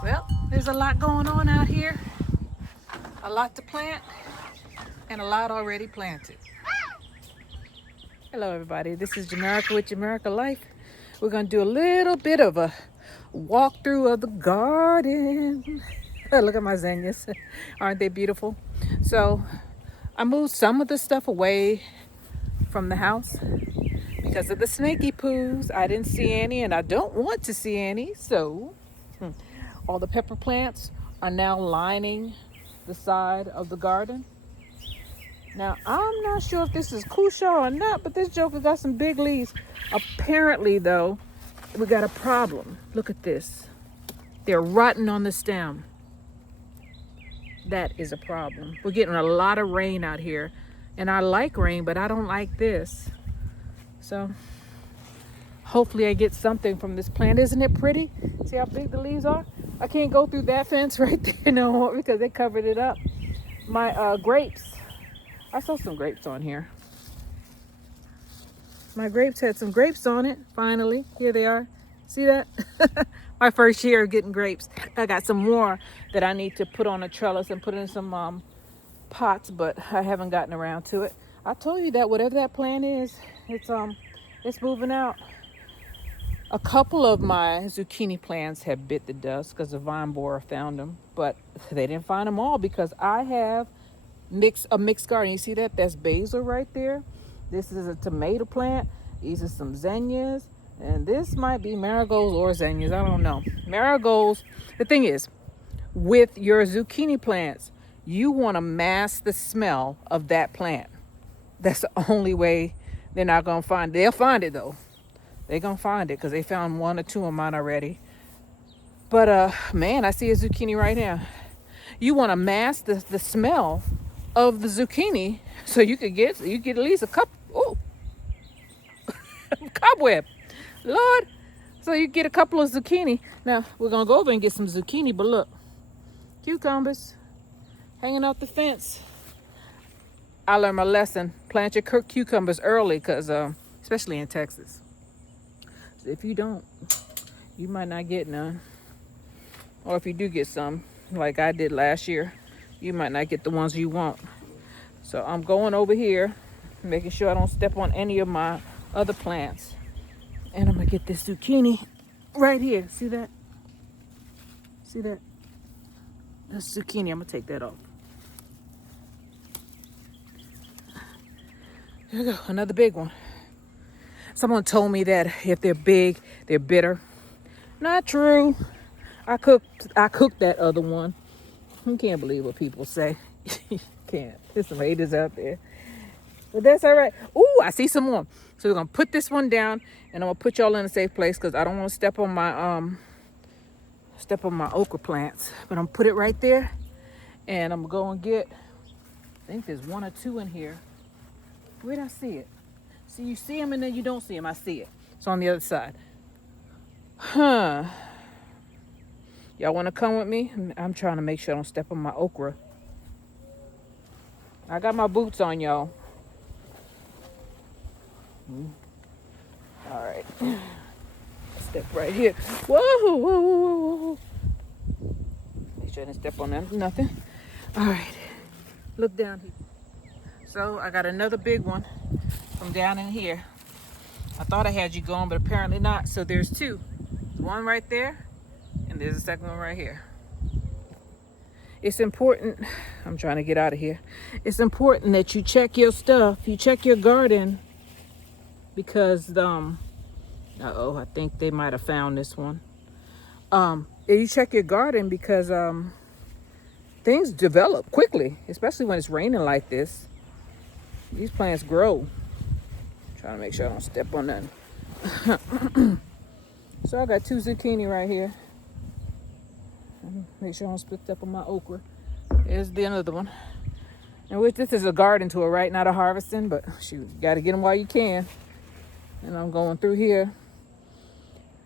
Well, there's a lot going on out here, a lot to plant, and a lot already planted. Hello, everybody. This is Jamerica with Jamerica Life. We're going to do a little bit of a walkthrough of the garden. Look at my zinnias. Aren't they beautiful? So I moved some of the stuff away from the house because of the snaky poos. I didn't see any, and I don't want to see any. So all the pepper plants are now lining the side of the garden. Now, I'm not sure if this is Kusha or not, but this joker got some big leaves. Apparently, though, we got a problem. Look at this. They're rotting on the stem. That is a problem. We're getting a lot of rain out here. And I like rain, but I don't like this. So, hopefully I get something from this plant. Isn't it pretty? See how big the leaves are? I can't go through that fence right there no more because they covered it up. My grapes. I saw some grapes on here. My grapes had some grapes on it. Finally, here they are. See that? My first year of getting grapes. I got some more that I need to put on a trellis and put in some pots, but I haven't gotten around to it. I told you that whatever that plant is, it's moving out. A couple of my zucchini plants have bit the dust because the vine borer found them, but they didn't find them all because I have a mixed garden. You see that? That's basil right there. This is a tomato plant. These are some zinnias. And this might be marigolds or zinnias. I don't know. Marigolds. The thing is, with your zucchini plants, you want to mask the smell of that plant. That's the only way they're not going to find it. They'll find it, though. They're going to find it because they found one or two of mine already. But, man, I see a zucchini right now. You want to mask the smell of the zucchini so you get at least a cup. Oh, cobweb, Lord. So you get a couple of zucchini. Now we're gonna go over and get some zucchini, but look, cucumbers hanging off the fence. I learned my lesson. Plant your cucumbers early because especially in Texas, if you don't, you might not get none. Or if you do get some, like I did last year, you might not get the ones you want. So I'm going over here, making sure I don't step on any of my other plants. And I'm gonna get this zucchini right here. See that? See that? That's zucchini. I'm gonna take that off. Here we go, another big one. Someone told me that if they're big, they're bitter. Not true. I cooked that other one. You can't believe what people say. Can't. There's some haters out there. But that's all right. Ooh, I see some more. So we're gonna put this one down, and I'm gonna put y'all in a safe place because I don't want to step on my okra plants. But I'm gonna put it right there, and I'm gonna get. I think there's one or two in here. Where did I see it? See, you see them and then you don't see them. I see it. It's on the other side. Huh? Y'all want to come with me? I'm trying to make sure I don't step on my okra. I got my boots on, y'all. All right. Step right here. Whoa, whoa, whoa, whoa, whoa. Make sure I didn't step on that. Nothing. All right. Look down here. So I got another big one from down in here. I thought I had you going, but apparently not. So there's two. One right there, and there's a second one right here. It's important. I'm trying to get out of here. It's important that you check your stuff. You check your garden because I think they might have found this one. You check your garden because things develop quickly, especially when it's raining like this. These plants grow. Trying to make sure I don't step on nothing. So I got two zucchini right here. Make sure I don't step on my okra. There's the other one. And this is a garden tour, right? Not a harvesting, but shoot, you got to get them while you can. And I'm going through here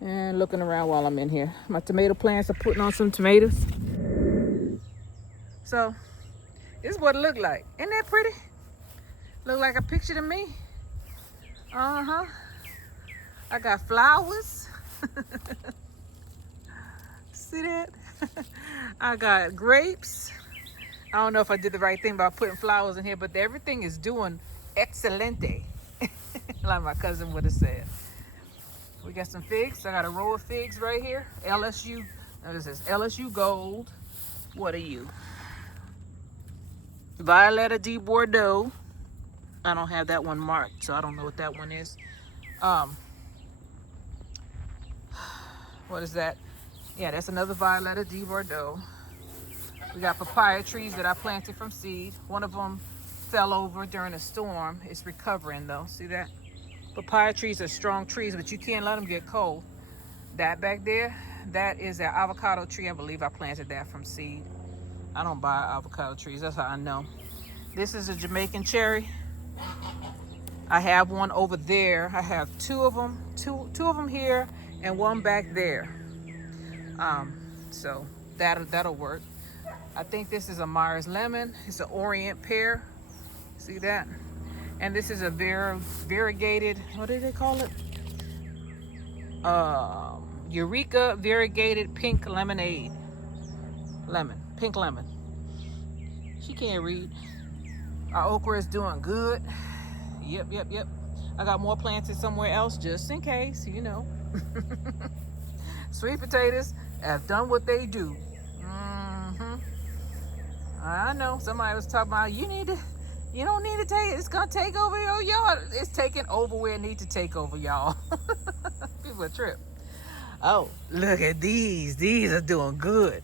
and looking around while I'm in here. My tomato plants are putting on some tomatoes. So this is what it looked like. Isn't that pretty? Look like a picture to me. Uh-huh. I got flowers. See that? I got grapes. I don't know if I did the right thing by putting flowers in here, but everything is doing excelente. Like my cousin would have said. We got some figs. I got a row of figs right here. LSU. Now this is LSU Gold. What are you? Violetta de Bordeaux. I don't have that one marked, so I don't know what that one is. What is that? Yeah, that's another Violetta de Bordeaux. We got papaya trees that I planted from seed. One of them fell over during a storm. It's recovering though. See that? Papaya trees are strong trees, but you can't let them get cold. That back there, that is an avocado tree. I believe I planted that from seed. I don't buy avocado trees. That's how I know. This is a Jamaican cherry. I have one over there. I have two of them here and one back there. So that'll work. I think this is a Myers lemon. It's an Orient pear. See that? And this is a variegated, what do they call it? Eureka variegated pink lemonade. Pink lemon. She can't read. Our okra is doing good. Yep. I got more planted somewhere else just in case, you know. Sweet potatoes have done what they do. I know somebody was talking about you don't need to take it. It's gonna take over your yard. It's taking over where it needs to take over, y'all. People are trip. Oh, look at these. These are doing good.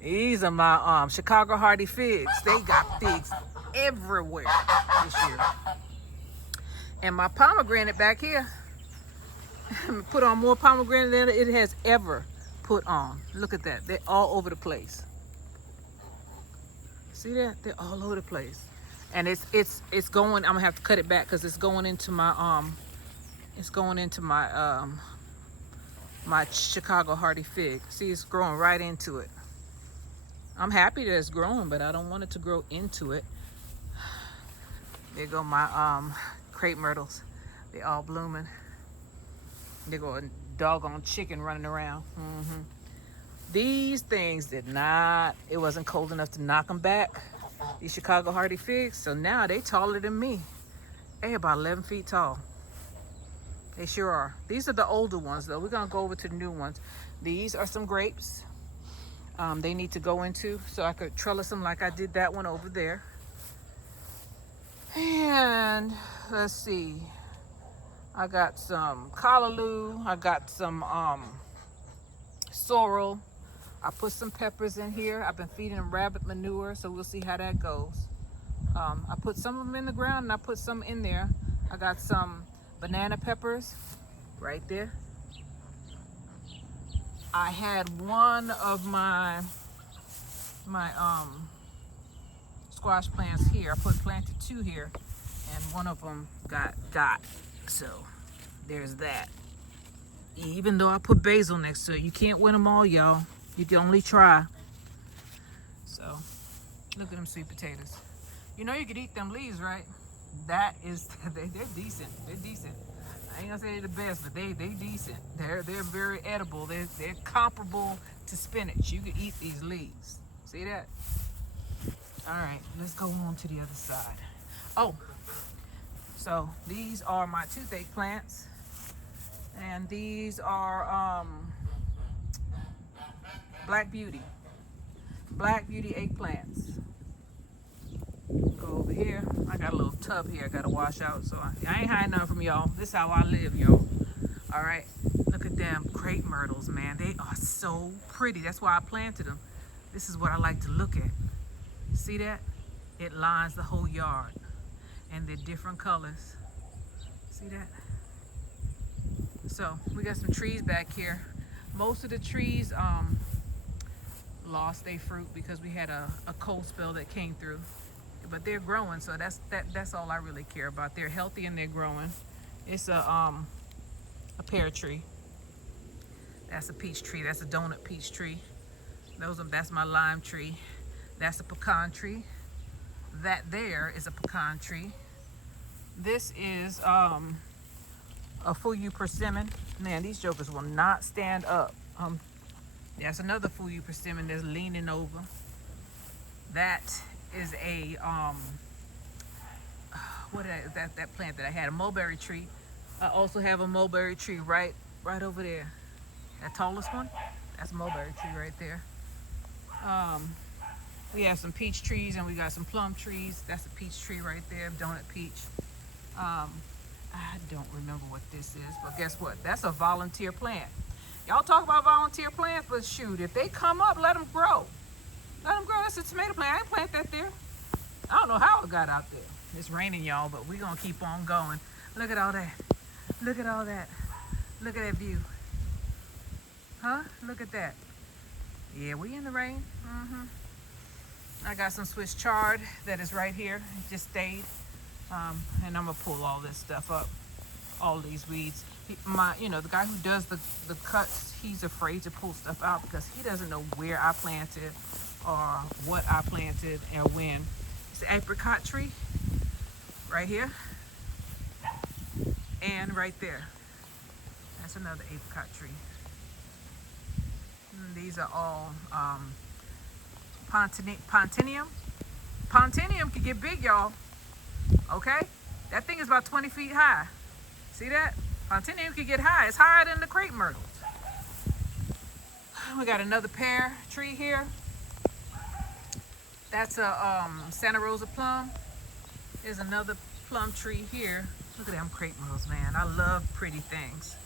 These are my Chicago Hardy figs. They got figs everywhere this year. And my pomegranate back here, put on more pomegranate than it has ever put on. Look at that. They're all over the place. See that? They're all over the place. And it's going, I'm gonna have to cut it back because it's going into my my Chicago Hardy fig. See, it's growing right into it. I'm happy that it's growing, but I don't want it to grow into it. There go my crepe myrtles. They all blooming. There go a doggone chicken running around. These things did not, it wasn't cold enough to knock them back. These Chicago Hardy figs, so now they taller than me. They about 11 feet tall. They sure are. These are the older ones though. We're gonna go over to the new ones. These are some grapes. They need to go into, so I could trellis them like I did that one over there. And let's see. I got some callaloo. I got some sorrel. I put some peppers in here. I've been feeding them rabbit manure, so we'll see how that goes. I put some of them in the ground and I put some in there. I got some banana peppers right there. I had one of my squash plants here. I planted two here and one of them got. So there's that. Even though I put basil next to it, you can't win them all, y'all. You can only try. So look at them sweet potatoes. You know you could eat them leaves, right? That is, they're decent. They're decent. I ain't gonna say they're the best, but they decent. They're very edible. They're comparable to spinach. You can eat these leaves. See that? All right, let's go on to the other side. Oh, so these are my toothache plants, and these are Black Beauty eggplants. Go over here. I got a little tub here I gotta wash out, so I ain't hiding nothing from y'all. This is how I live, y'all. All right, look at them crepe myrtles, man. They are so pretty. That's why I planted them. This is what I like to look at. See that? It lines the whole yard, and they're different colors. See that? So we got some trees back here. Most of the trees lost their fruit because we had a cold spell that came through. But they're growing, so that's all I really care about. They're healthy and they're growing. It's a pear tree. That's a peach tree. That's a donut peach tree. That's my lime tree. That's a pecan tree. That there is a pecan tree. This is a Fuyu persimmon. Man, these jokers will not stand up. That's another Fuyu persimmon that's leaning over. That is a what is that plant that I had? A mulberry tree. I also have a mulberry tree right over there. That tallest one, that's a mulberry tree right there. Um, we have some peach trees and we got some plum trees. That's a peach tree right there, donut peach. Um, I don't remember what this is, but guess what? That's a volunteer plant. Y'all talk about volunteer plants, but shoot, if they come up, let them grow. Let them grow. That's a tomato plant. I didn't plant that there. I don't know how it got out there. It's raining, y'all, but we're going to keep on going. Look at all that. Look at all that. Look at that view. Huh? Look at that. Yeah, we in the rain. I got some Swiss chard that is right here. It just stayed. And I'm going to pull all this stuff up. All these weeds. The guy who does the cuts, he's afraid to pull stuff out because he doesn't know where I planted or what I planted and when. It's the apricot tree right here and right there. That's another apricot tree. And these are all Pontineum. Pontineum can get big, y'all. Okay? That thing is about 20 feet high. See that? Pontineum can get high. It's higher than the crepe myrtles. We got another pear tree here. That's a Santa Rosa plum. There's another plum tree here. Look at them crepe myrtles, man. I love pretty things.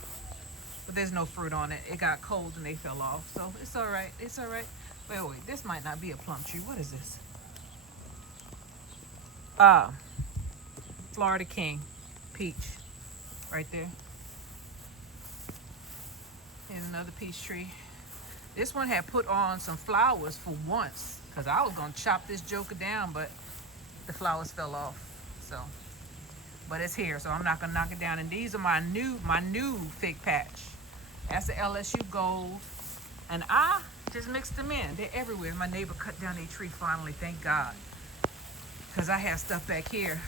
But there's no fruit on it. It got cold and they fell off. So it's all right. It's all right. Wait. This might not be a plum tree. What is this? Florida King peach. Right there. Here's another peach tree. This one had put on some flowers for once because I was going to chop this joker down, but the flowers fell off. So, but it's here, so I'm not going to knock it down. And these are my new fig patch. That's the LSU Gold. And I just mixed them in. They're everywhere. My neighbor cut down a tree finally, thank God. Because I have stuff back here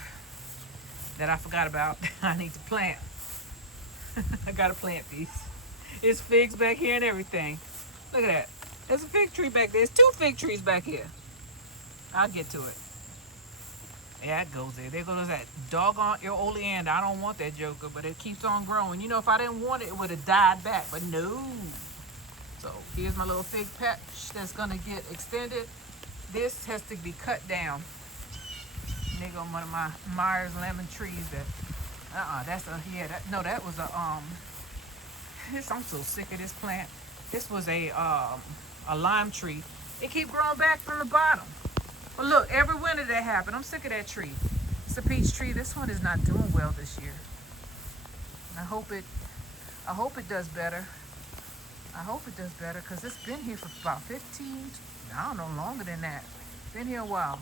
that I forgot about. I need to plant. I gotta plant these. There's figs back here and everything. Look at that. There's a fig tree back there. There's 2 fig trees back here. I'll get to it. Yeah, it goes there. There goes that doggone oleander. I don't want that joker, but it keeps on growing. You know, if I didn't want it, it would have died back, but no. So here's my little fig patch that's gonna get extended. This has to be cut down. There go one of my Myers lemon trees that that was a I'm so sick of this plant. This was a lime tree. It keep growing back from the bottom. But look, every winter that happened. I'm sick of that tree. It's a peach tree. This one is not doing well this year. I hope it does better. I hope it does better because it's been here for about 15, I don't know, longer than that. Been here a while.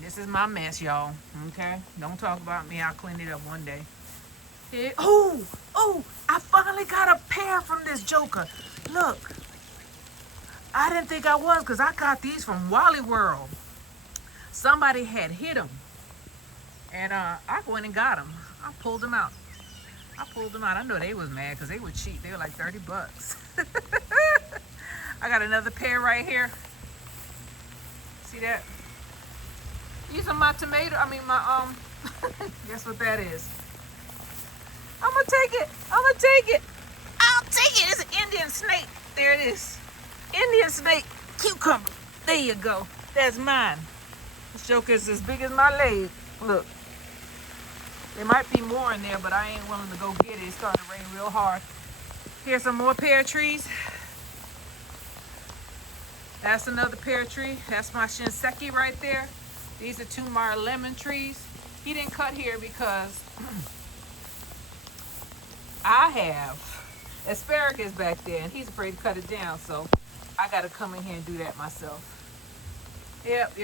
This is my mess, y'all. Okay? Don't talk about me. I'll clean it up one day. Here. Oh, I finally got a pear from this joker. Look. I didn't think I was because I got these from Wally World. Somebody had hit them. And I went and got them. I pulled them out. I know they was mad because they were cheap. They were like 30 bucks. I got another pear right here. See that? These are my tomato. Guess what that is? I'm gonna take it. I'll take it. It's an Indian snake. There it is. Indian snake cucumber. There you go. That's mine. This joker is as big as my leg. Look. There might be more in there, but I ain't willing to go get it. It's starting to rain real hard. Here's some more pear trees. That's another pear tree. That's my Shinseki right there. These are 2 Meyer lemon trees. He didn't cut here because I have asparagus back there and he's afraid to cut it down. So I got to come in here and do that myself. Yep.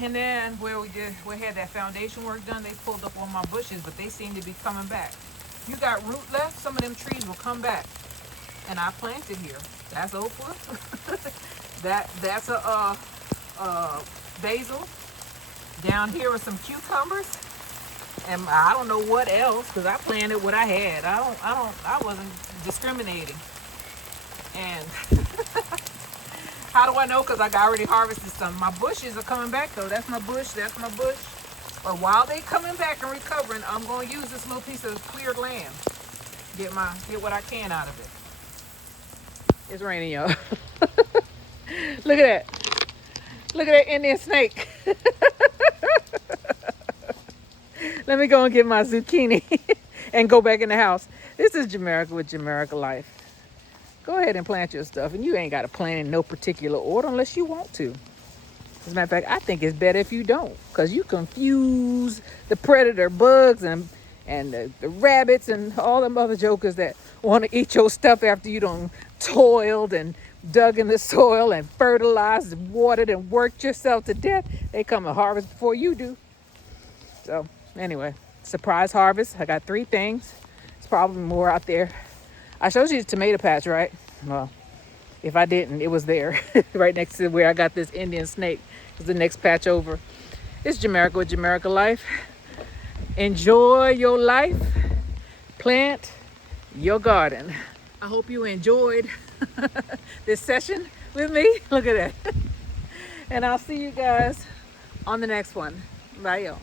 And then we had that foundation work done, they pulled up on my bushes, but they seem to be coming back. You got root left, some of them trees will come back. And I planted here. That's okra. That's a basil. Down here are some cucumbers. And I don't know what else, because I planted what I had. I wasn't discriminating. How do I know? Because I already harvested some. My bushes are coming back though. That's my bush. That's my bush. But while they coming back and recovering, I'm going to use this little piece of cleared land. Get what I can out of it. It's raining, y'all. Look at that. Look at that Indian snake. Let me go and get my zucchini and go back in the house. This is Jamerica with Jamerica Life. Go ahead and plant your stuff, and you ain't got to plant in no particular order unless you want to. As a matter of fact, I think it's better if you don't, because you confuse the predator bugs and the rabbits and all them other jokers that want to eat your stuff after you done toiled and dug in the soil and fertilized and watered and worked yourself to death. They come and harvest before you do. So anyway, surprise harvest. I got 3 things. It's probably more out there. I showed you the tomato patch, right? Well, if I didn't, it was there right next to where I got this Indian snake. It's the next patch over. It's Jamerica with Jamerica Life. Enjoy your life. Plant your garden. I hope you enjoyed this session with me. Look at that. And I'll see you guys on the next one. Bye, y'all.